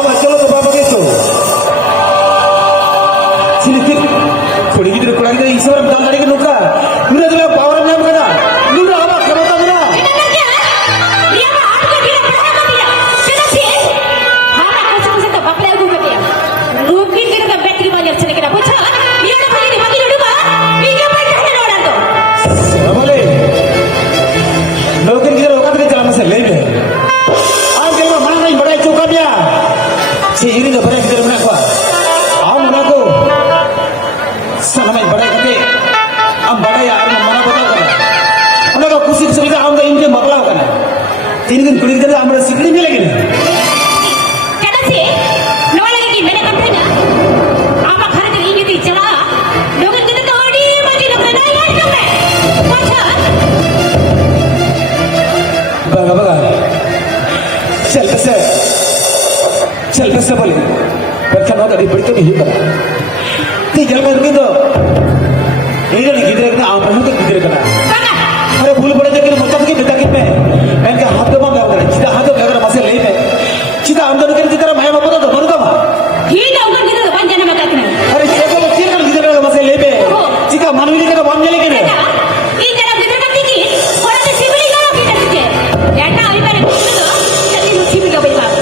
चलो तो बाबा के तो सिलितिर थोड़ी गिद्र कुरान के ईश्वर दान लड़ी के नुका नूरा दिला पावर नाम कना नूरा आवा करो तो नूरा ini dah berat kita nak kuat. Am nak ko, sanamai berat kita. Am berat ya, am mana betul kan? Anda ko kusi kusi kita am dah ini maklau kan? Ini kan kulit kita am dah sikit ni lagi ni. Kata sih, nama lagi ni mana kan tanya? Apa khara jadi ini tu cila? Dogan kita tu odi mati nak kena ya itu kan? Macam? Baga baga. चल पैसे बोले बच्चा ना कभी बड़ी कभी ही करा ती जल में रुके तो ये जो लिखी तेरे आप रहने तो किधर करा अरे भूल पड़े तो कि मतलब कि बेटा कितने मैं क्या हाथ दबा क्या करे चिता हाथ दबा कर मसे ले में चिता हम दोनों के जितना माया बापा तो मर गया ही तो उनका किधर बन जाने में कहते हैं अरे ये तो बच्चे कर किधर मसे ले में चिता मानवी के बन जाने के लिए ये जरा किधर करती की और तो सिविल का भी करती है बेटा अभी पहले तो चली मुझे भी कभी बात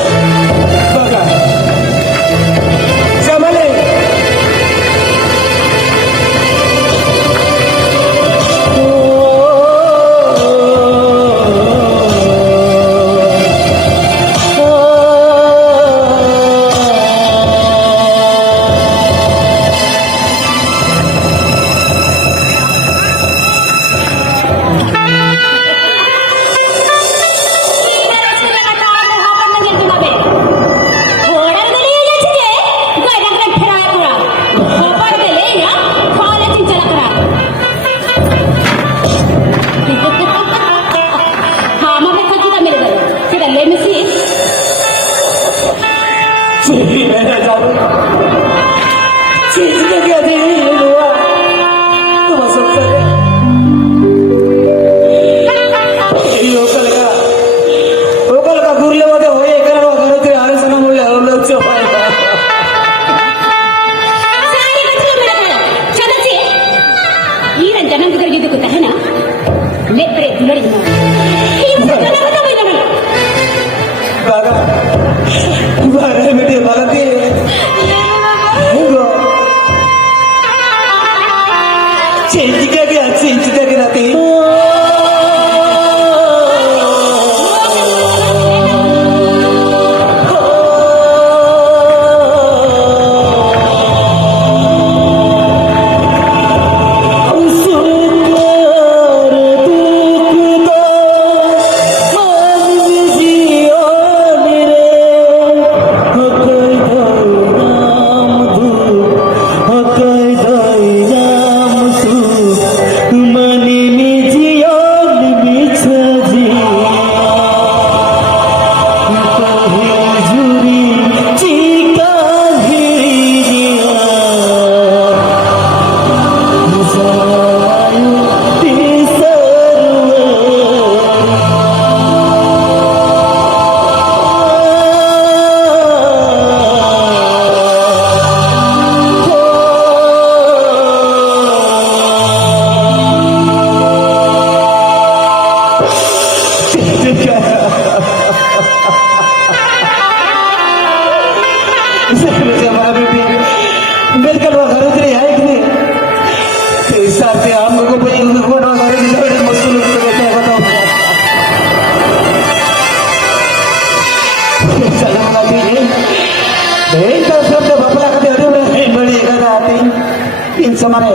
समाने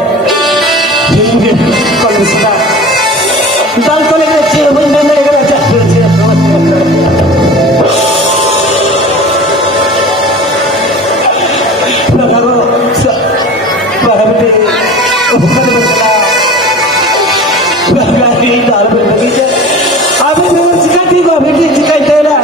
कल इसका दाल तो लेकर अच्छे वही मैं लेकर अच्छा लगाओ बाहर पे भूखा बचला लगाई दाल पे लगी है अभी मैं सिखाती को बेटी सिखाई तेरा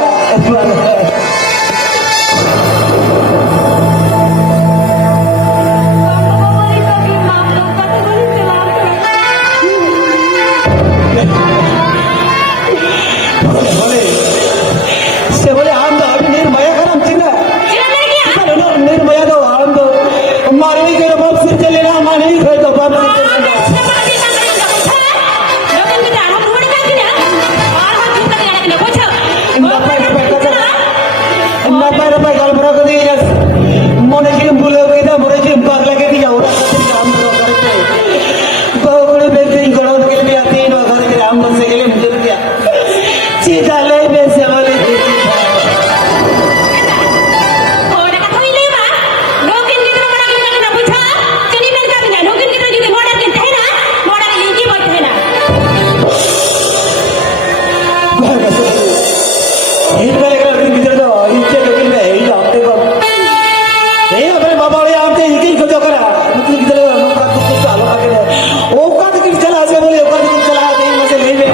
Cina Napay galmara ko din jas. Mone kirim bule kita, mone kirim pagla ke dia orang kata kaam करते. बहु बेहतरीन करो के लिए आते हैं और घर के राम बसे के लिए मुझे दिया. सीधा ले बेसे वाले Orang kata ini mah, mungkin kita orang kita kena buta, jadi mereka kena, mungkin kita juga modal kita na, modal lagi buat kita. Hit वाले का दिन किधर तो इच्छे लेकिन मैं ही जानते को ये अपने बाबा वाले आते ही कहीं खोजो करा मतलब किधर हम प्राप्त कुछ चालू आके ओ का दिख चला से बोले ओ का दिख चला दे मसे ले ले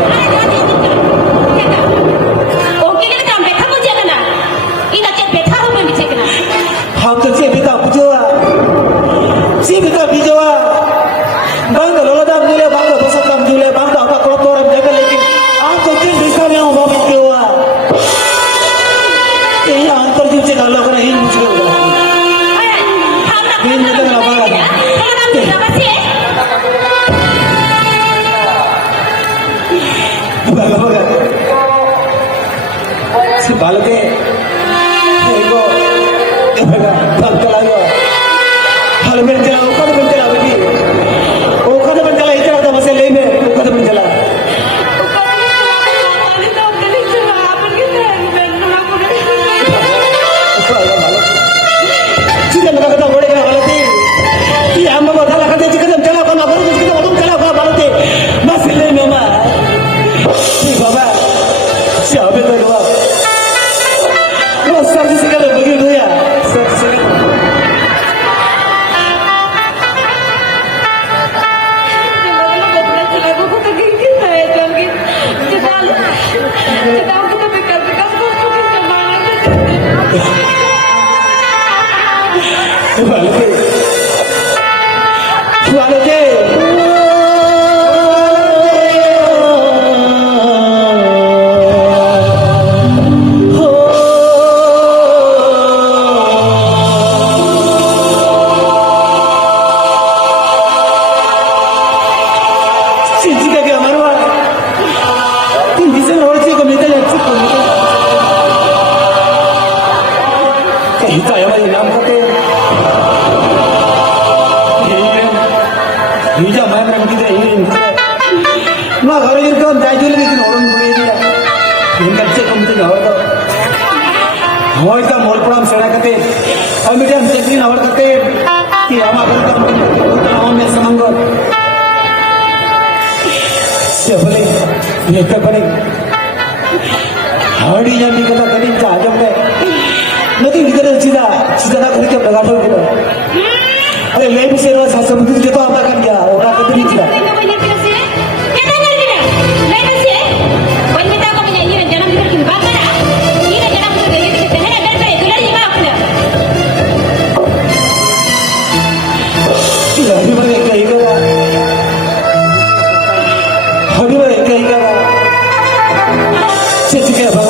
Mungkin kita kan betah pun jangan na, ini cek betah pun bisa kena. हम तो से बिता बुझोआ से बिता बिजोआ बांग लोला दाम जुले बांग बसत दाम जुले बांग आपका कोड़ा तोड़ हम जगह लेकिन आप तो किन दिशा में हो बाबा क्यों हुआ ये अंतर जीव से डालो कर ही मुझे Ini kita nak apa? Kalau kamu apa sih? बघा से बालके एगो ए बघा तंतलायो हलमेल चला ओकद बन चला बेटी ओकद बन चला इतना तो मसे ले में ओकद बन चला सीधा लगा कता ओड़े का बालते कि हम बता लगा दे चिकन चला को ना करो चिकन ओडम चला को बालते बस ले में मा बाबा siapa itu gua? Gua sakit sekali begitu ya, sakit sekali. Balik, Cincin kaki amar wah, tin bisa orang sih kami tak jadi kami. Kita yang mana nam kate, hija mana nam kita ini. Mak orang ini kan dah jual lagi orang boleh dia. Ini kerja kami tu jauh tu. Hoi tak mall pulang sana kate, kami dia mesti nawar kate. Ti amak kita kami semanggot. Siapa ni? Mereka beri. Hari yang kita kali ini cahaya kita. Nanti kita dah cita nak kerja berapa kita. Ada lebih seruan saya sebut kita apa kan dia orang kata ni cita. Hari mana kita ikut? Hari mana kita ikut? Cik cik apa?